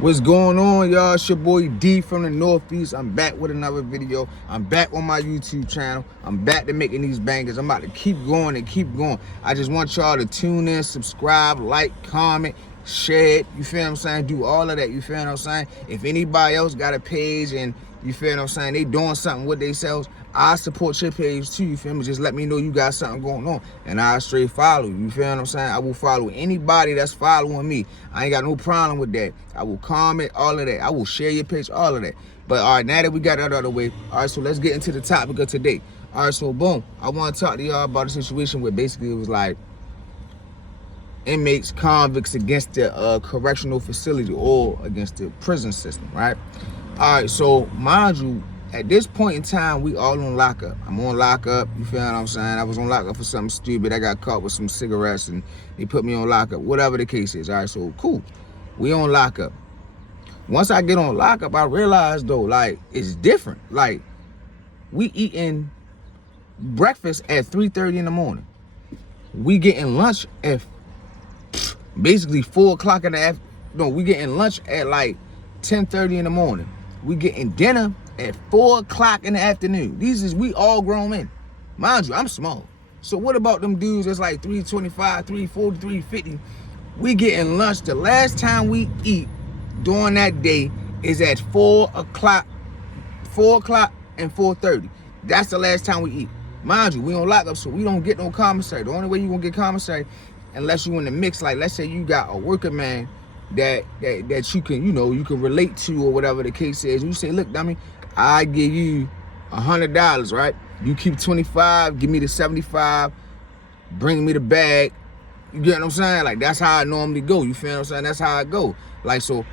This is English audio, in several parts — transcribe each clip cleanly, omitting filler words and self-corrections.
What's going on, y'all? It's your boy D from the Northeast. I'm back with another video. I'm back on my YouTube channel. I'm back to making these bangers. I'm about to keep going and keep going. I just want y'all to tune in, subscribe, like, comment, share it. You feel what I'm saying? Do all of that. You feel what I'm saying? If anybody else got a page and you feel what I'm saying, they doing something with themselves, I support your page too, you feel me? Just let me know you got something going on and I'll straight follow you, you feel what I'm saying? I will follow anybody that's following me. I ain't got no problem with that. I will comment, all of that. I will share your page, all of that. But all right, now that we got that out of the way, all right, so let's get into the topic of today. All right, so boom, I want to talk to y'all about a situation where basically it was like inmates, convicts against the correctional facility or against the prison system, right? All right, so mind you, at this point in time, we all on lockup. I'm on lockup, you feel what I'm saying? I was on lockup for something stupid. I got caught with some cigarettes and they put me on lockup, whatever the case is. All right, so cool. We on lockup. Once I get on lockup, I realized though, like, it's different. Like, we eating breakfast at 3:30 in the morning. We getting lunch at basically 4 o'clock in the afternoon. No, we getting lunch at like 10:30 in the morning. We getting dinner at 4 o'clock in the afternoon. We all grown men. Mind you, I'm small. So what about them dudes that's like 325, 340, 350? We getting lunch. The last time we eat during that day is at 4 o'clock and 4:30. That's the last time we eat. Mind you, we don't lock up, so we don't get no commissary. The only way you gonna get commissary unless you in the mix, like let's say you got a worker man that you can, you can relate to or whatever the case is. You say, look, dummy, I give you $100, right? You keep 25, give me the 75, bring me the bag. You get what I'm saying? Like, that's how I normally go. You feel what I'm saying? That's how I go. Like, so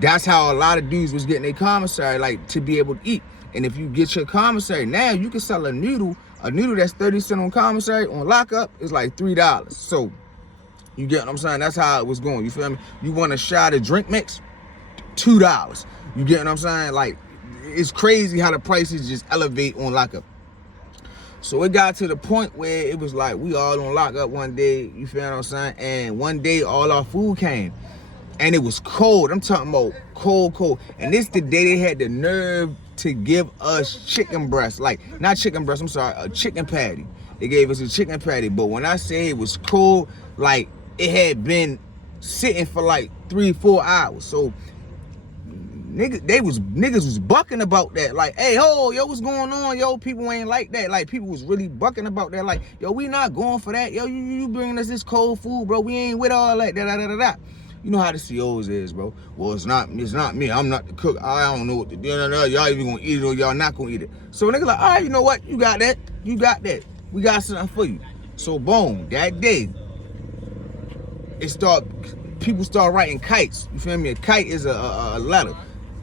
that's how a lot of dudes was getting their commissary, like, to be able to eat. And if you get your commissary, now you can sell a noodle that's 30 cents on commissary, on lockup, is like $3. So you get what I'm saying? That's how it was going. You feel me? You want a shot of drink mix? $2. You get what I'm saying? Like, it's crazy how the prices just elevate on lockup. So it got to the point where it was like we all on lockup one day, you feel what I'm saying? And one day all our food came. And it was cold. I'm talking about cold. And this the day they had the nerve to give us chicken breast. Like, not chicken breast, I'm sorry, a chicken patty. They gave us a chicken patty. But when I say it was cold, like, it had been sitting for like 3-4 hours. So niggas was bucking about that. Like, hey, yo, what's going on? Yo, people ain't like that. Like, people was really bucking about that. Like, yo, we not going for that. Yo, you bringing us this cold food, bro. We ain't with all that. Da. You know how the COs is, bro. Well, it's not me. I'm not the cook. I don't know what to do. Y'all even gonna eat it or y'all not gonna eat it. So niggas like, all right, you know what? You got that. We got something for you. So boom, that day, people start writing kites. You feel me? A kite is a letter.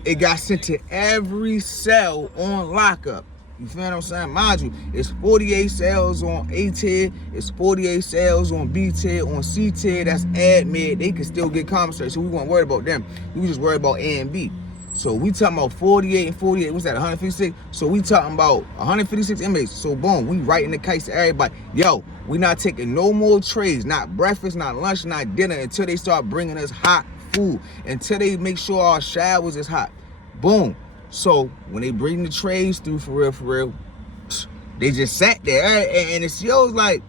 It got sent to every cell on lockup. You feel what I'm saying? Mind you, it's 48 cells on A tier, it's 48 cells on B tier, on C tier, that's admit. They can still get commissary, so we weren't worried about them. We was just worried about A and B. So we talking about 48 and 48, what's that, 156? So we talking about 156 inmates. So boom, we writing the kites to everybody. Yo, we not taking no more trays, not breakfast, not lunch, not dinner, until they start bringing us hot food, until they make sure our showers is hot. Boom. So when they bring the trays through, for real, they just sat there, and the CO's like,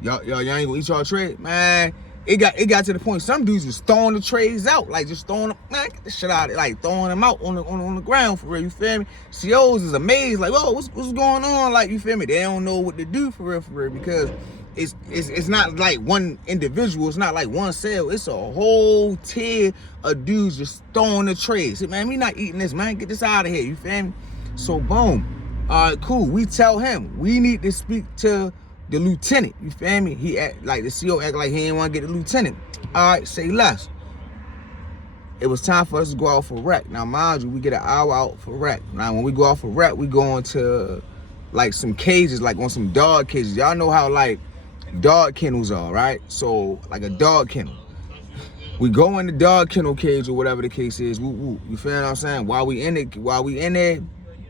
y'all ain't gonna eat y'all tray, man. It got to the point some dudes was throwing the trays out, like just throwing them, man, get the shit out of it, like throwing them out on the ground, for real. You feel me? COs is amazed, like, whoa, what's going on? Like, you feel me? They don't know what to do, for real, because it's not like one individual, it's not like one cell, it's a whole tier of dudes just throwing the trays. Man, we not eating this, man. Get this out of here, you feel me? So boom, all right, cool. We tell him we need to speak to the lieutenant, you feel me? He act like the CO act like he didn't want to get the lieutenant. All right, say less. It was time for us to go out for rec. Now, mind you, we get an hour out for rec. Now, when we go out for rec, we go into like some cages, like on some dog cages. Y'all know how like dog kennels are, right? So like a dog kennel. We go in the dog kennel cage or whatever the case is. Woo. You feel what I'm saying? While we in there,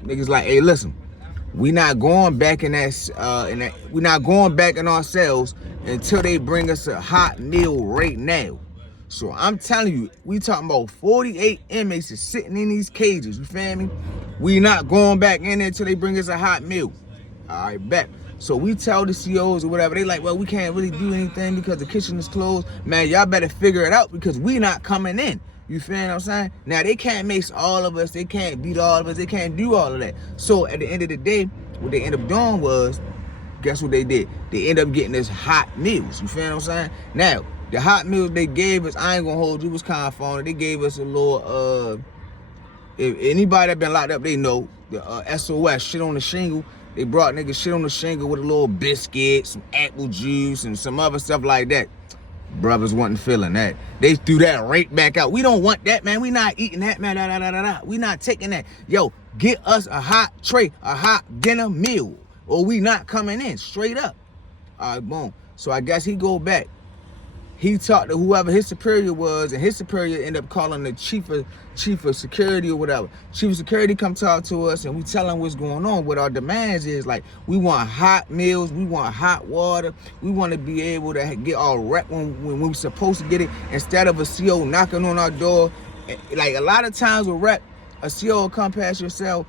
niggas like, hey, listen, we not going back in that, we not going back in our cells until they bring us a hot meal right now. So I'm telling you, we talking about 48 inmates is sitting in these cages, you feel me? We not going back in there until they bring us a hot meal. All right, bet. So we tell the COs or whatever, they like, well, we can't really do anything because the kitchen is closed. Man, y'all better figure it out because we not coming in. You feel what I'm saying? Now, they can't mace all of us. They can't beat all of us. They can't do all of that. So at the end of the day, what they end up doing was, guess what they did? They end up getting us hot meals. You feel what I'm saying? Now, the hot meals they gave us, I ain't gonna hold you, was kind of phony. They gave us a little, if anybody that been locked up, they know, the SOS, shit on the shingle. They brought niggas shit on the shingle with a little biscuit, some apple juice, and some other stuff like that. Brothers wasn't feeling that. They threw that right back out. We don't want that, man. We not eating that, man. We not taking that. Yo, get us a hot tray, a hot dinner meal, or we not coming in, straight up. All right, boom. So I guess he go back. He talked to whoever his superior was, and his superior ended up calling the chief of security or whatever. Chief of security come talk to us, and we tell him what's going on. What our demands is, like, we want hot meals, we want hot water, we want to be able to get our rep when we're supposed to get it, instead of a CO knocking on our door. Like, a lot of times with rep, a CO will come past your cell,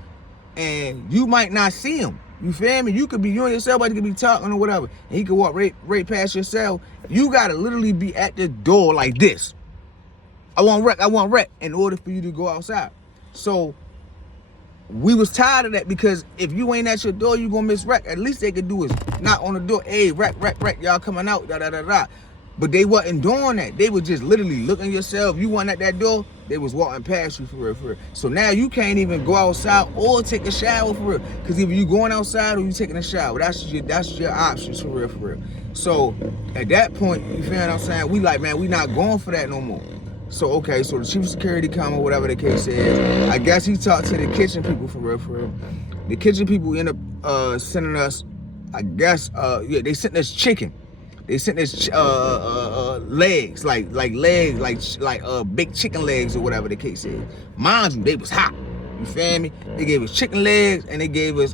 and you might not see him. You feel me? You could be, you and your cell buddy could be talking or whatever, and he could walk right past your cell. You gotta literally be at the door like this. I want rec, in order for you to go outside. So we was tired of that, because if you ain't at your door, you gonna miss rec. At least they could do is knock on the door. Hey, rec, y'all coming out, da. But they wasn't doing that. They was just literally looking yourself. You wasn't at that door, they was walking past you for real. So now you can't even go outside or take a shower for real. Because either you going outside or you taking a shower. That's your options for real. So at that point, you feel what I'm saying? We like, man, we not going for that no more. So okay, so the chief of security come or whatever the case is. I guess he talked to the kitchen people for real. The kitchen people end up sending us, I guess, they sent us chicken. They sent us legs, like big chicken legs or whatever the case is. Mind you, they was hot. You feel me? They gave us chicken legs, and they gave us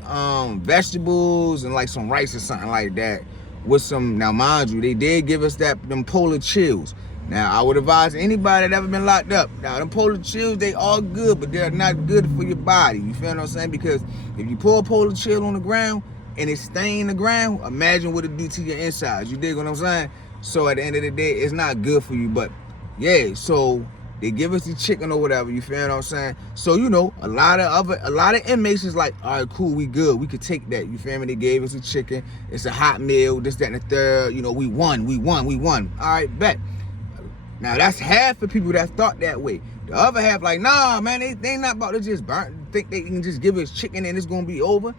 vegetables and like some rice or something like that. With some, now mind you, they did give us them polar chills. Now I would advise anybody that ever been locked up. Now them polar chills, they all good, but they're not good for your body. You feel what I'm saying? Because if you pour a polar chill on the ground and it stain the ground, imagine what it do to your insides. You dig what I'm saying? So at the end of the day, it's not good for you. But yeah, so they give us the chicken or whatever. You feel what I'm saying? So you know, a lot of inmates is like, all right, cool, we good, we could take that. You feel me? They gave us a chicken. It's a hot meal. This, that, and the third. You know, we won. All right, bet. Now that's half the people that thought that way. The other half like, nah, man, they not about to just think they can just give us chicken and it's gonna be over.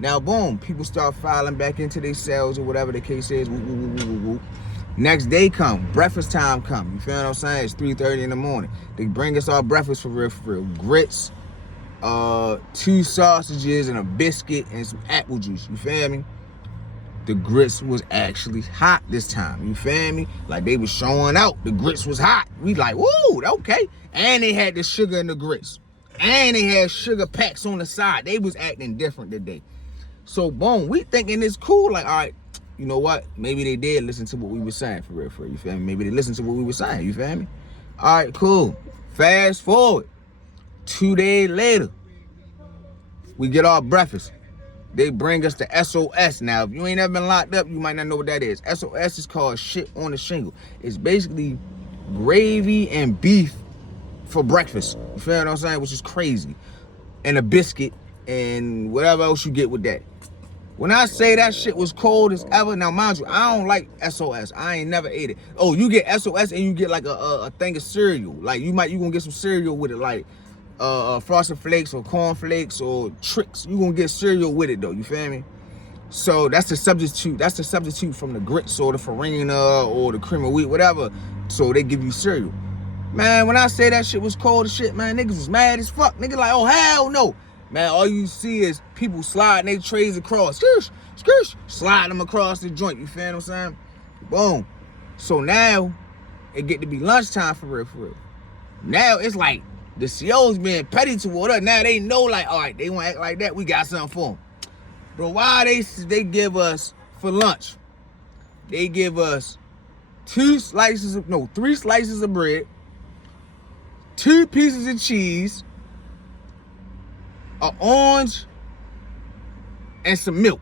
Now, boom, people start filing back into their cells or whatever the case is. Woo. Next day come, breakfast time come. You feel what I'm saying? It's 3:30 in the morning. They bring us our breakfast for real. Grits, 2 sausages and a biscuit and some apple juice. You feel me? The grits was actually hot this time. You feel me? Like they was showing out. The grits was hot. We like, woo, okay. And they had the sugar in the grits. And they had sugar packs on the side. They was acting different today. So boom, we thinking it's cool. Like, all right, you know what? Maybe they did listen to what we were saying for real. You feel me? Maybe they listened to what we were saying. You feel me? All right, cool. Fast forward. 2 days later, we get our breakfast. They bring us the SOS. Now, if you ain't ever been locked up, you might not know what that is. SOS is called shit on the shingle. It's basically gravy and beef for breakfast. You feel what I'm saying? Which is crazy. And a biscuit and whatever else you get with that. When I say that shit was cold as ever, now mind you, I don't like SOS. I ain't never ate it. Oh, you get SOS and you get like a thing of cereal. Like you gonna get some cereal with it, like Frosted Flakes or Corn Flakes or Tricks. You gonna get cereal with it though. You feel me? So that's the substitute. That's the substitute from the grits or the farina or the cream of wheat, whatever. So they give you cereal. Man, when I say that shit was cold as shit, man, niggas was mad as fuck. Niggas like, oh hell no. Man, all you see is people sliding their trays across. Skirsh, slide them across the joint. You feel what I'm saying? Boom. So now, it get to be lunchtime for real. Now, it's like, the CO's being petty toward us. Now they know, like, all right, they want to act like that. We got something for them. Bro, why they give us, for lunch, they give us three slices of bread, 2 pieces of cheese, an orange, and some milk.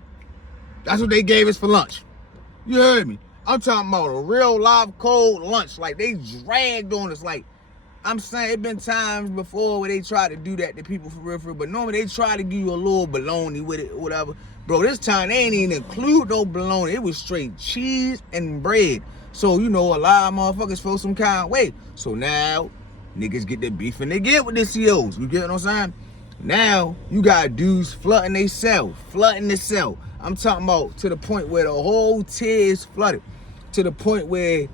That's what they gave us for lunch. You heard me. I'm talking about a real live cold lunch. Like, they dragged on us. Like, I'm saying, it been times before where they tried to do that to people for real, but normally they try to give you a little bologna with it or whatever. Bro, this time they ain't even include no bologna. It was straight cheese and bread. So, you know, a lot of motherfuckers feel some kind of way. So now, niggas get the beef and they get with the COs. You get what I'm saying? Now, you got dudes flooding the cell. I'm talking about to the point where the whole tier is flooded. To the point where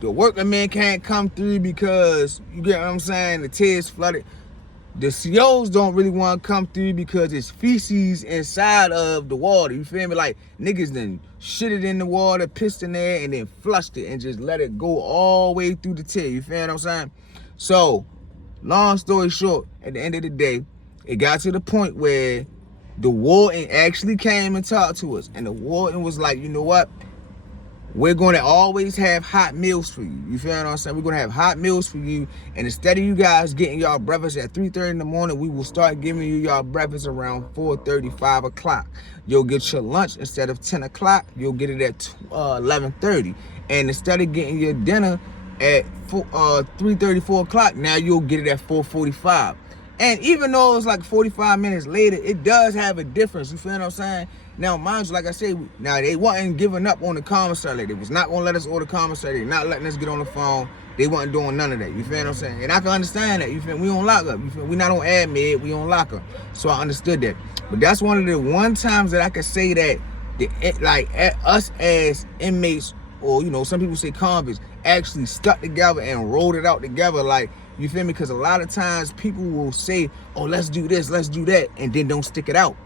the working man can't come through because, you get what I'm saying, the tier is flooded. The COs don't really want to come through because it's feces inside of the water. You feel me? Like, niggas done shit it in the water, pissed in there, and then flushed it and just let it go all the way through the tier. You feel what I'm saying? So, long story short, at the end of the day, it got to the point where the warden actually came and talked to us. And the warden was like, you know what? We're going to always have hot meals for you. You feel what I'm saying? We're going to have hot meals for you. And instead of you guys getting y'all breakfast at 3:30 in the morning, we will start giving you y'all breakfast around 4:30, 5 o'clock. You'll get your lunch instead of 10 o'clock. You'll get it at 11:30. And instead of getting your dinner at 3:30, 4 o'clock, now you'll get it at 4:45. And even though it's like 45 minutes later, it does have a difference. You feel what I'm saying? Now, mind you, like I said, now they wasn't giving up on the commissary. They was not going to let us order commissary. They not letting us get on the phone. They wasn't doing none of that. You feel what I'm saying? And I can understand that. You feel? We on lockup. You feel? We not on admit. We on lockup. So I understood that. But that's one of the one times that I could say that, us as inmates, or, you know, some people say convicts, actually stuck together and rolled it out together. Like, you feel me? Because a lot of times people will say, oh, let's do this, let's do that, and then don't stick it out.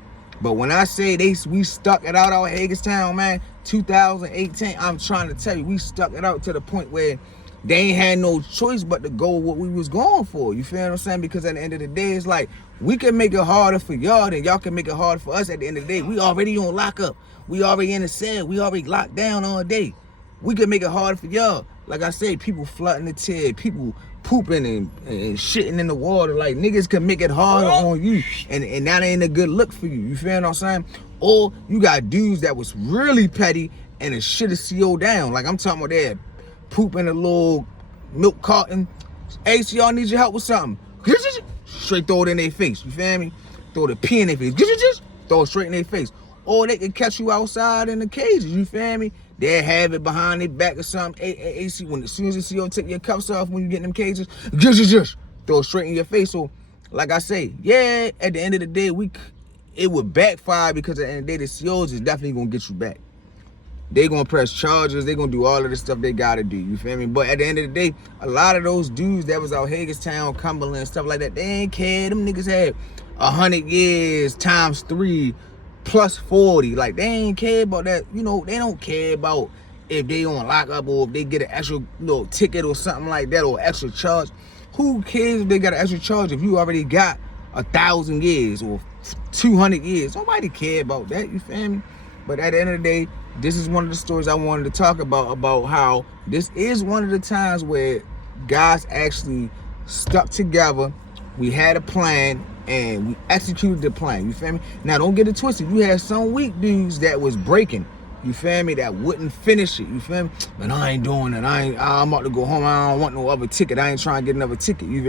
But when I say we stuck it out Hagerstown, man, 2018, I'm trying to tell you, we stuck it out to the point where they ain't had no choice but to go with what we was going for. You feel what I'm saying? Because at the end of the day, it's like, we can make it harder for y'all than y'all can make it harder for us. At the end of the day, we already on lockup. We already in the cell. We already locked down all day. We can make it harder for y'all. Like I say, people flooding the tier, people pooping and shitting in the water. Like, niggas can make it harder on you, and that ain't a good look for you. You feel what I'm saying? Or you got dudes that was really petty and the shit is CO down. Like, I'm talking about that poop in a little milk carton. Hey, so y'all need your help with something. Straight throw it in their face. You feel me? Throw the pee in their face. Throw it straight in their face. Or they can catch you outside in the cages. You feel me? They'll have it behind their back or something. AC, as soon as the CO take your cuffs off when you get in them cages, throw it straight in your face. So, like I say, yeah, at the end of the day, it would backfire, because at the end of the day, the COs is definitely going to get you back. They going to press charges. They going to do all of the stuff they got to do. You feel me? But at the end of the day, a lot of those dudes that was out Hagerstown, Cumberland, stuff like that, they ain't care. Them niggas had 100 years times 3 plus 40. Like, they ain't care about that. You know, they don't care about if they on lockup or if they get an extra ticket or something like that, or extra charge. Who cares if they got an extra charge if you already got 1,000 years or 200 years? Nobody care about that. You feel me? But at the end of the day, this is one of the stories I wanted to talk about how this is one of the times where guys actually stuck together. We had a plan and we executed the plan. You feel me? Now, don't get it twisted. You had some weak dudes that was breaking. You feel me? That wouldn't finish it. You feel me? Man, I ain't doing it. I'm about to go home. I don't want no other ticket. I ain't trying to get another ticket. Because,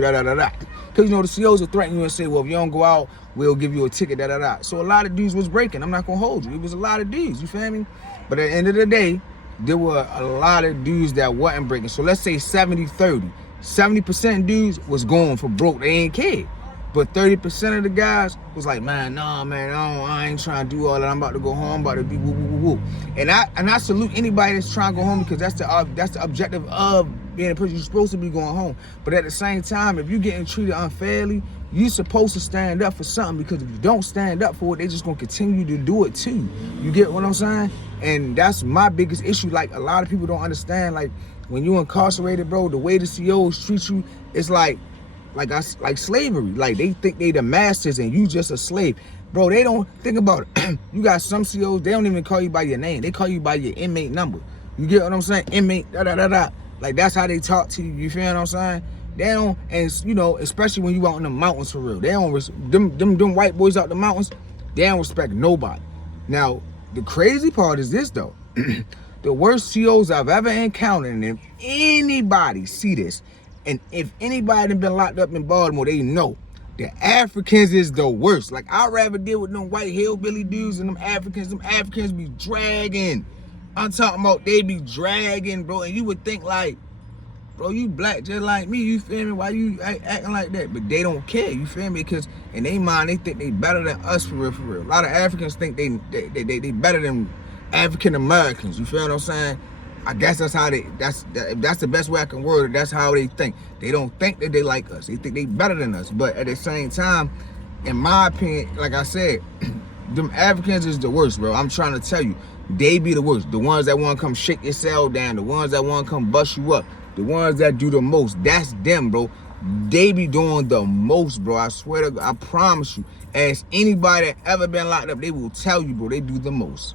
you know, the COs will threaten you and say, well, if you don't go out, we'll give you a ticket. So a lot of dudes was breaking. I'm not going to hold you. It was a lot of dudes. You feel me? But at the end of the day, there were a lot of dudes that wasn't breaking. So let's say 70-30. 70% dudes was going for broke. They ain't care. But 30% of the guys was like, man, nah, man, I ain't trying to do all that. I'm about to go home. I'm about to be woo, woo, woo, woo. And I salute anybody that's trying to go home, because that's the objective of being a person. You're supposed to be going home. But at the same time, if you're getting treated unfairly, you're supposed to stand up for something, because if you don't stand up for it, they're just going to continue to do it too. You get what I'm saying? And that's my biggest issue. Like, a lot of people don't understand, like, when you're incarcerated, bro, the way the COs treat you, it's like slavery. Like, they think they the masters and you just a slave. Bro, they don't think about it. You got some COs, they don't even call you by your name. They call you by your inmate number. You get what I'm saying? Inmate, da da da da. Like that's how they talk to you. You feel what I'm saying? They don't, and you know, especially when you out in the mountains for real. They don't them white boys out the mountains. They don't respect nobody. Now, the crazy part is this though. The worst COs I've ever encountered, and if anybody see this, and if anybody been locked up in Baltimore, they know the Africans is the worst. Like, I'd rather deal with them white hillbilly dudes and them Africans. Them Africans be dragging. I'm talking about they be dragging, bro. And you would think like, bro, you black just like me, you feel me? Why you acting like that? But they don't care, you feel me? Because in their mind, they think they better than us for real, for real. A lot of Africans think they better than African Americans, you feel what I'm saying? I guess that's how that's the best way I can word it. That's how they think. They don't think that they like us. They think they better than us. But at the same time, in my opinion, like I said, them Africans is the worst, bro. I'm trying to tell you, they be the worst. The ones that want to come shake your cell down, the ones that want to come bust you up, the ones that do the most, that's them, bro. They be doing the most, bro. I swear to God, I promise you. As anybody that ever been locked up, they will tell you, bro, they do the most.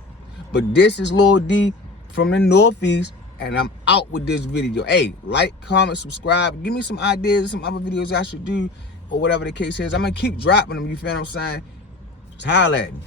But this is Lil D from the Northeast, and I'm out with this video. Hey, like, comment, subscribe. Give me some ideas, some other videos I should do, or whatever the case is. I'm going to keep dropping them, you feel what I'm saying? Just holla at me.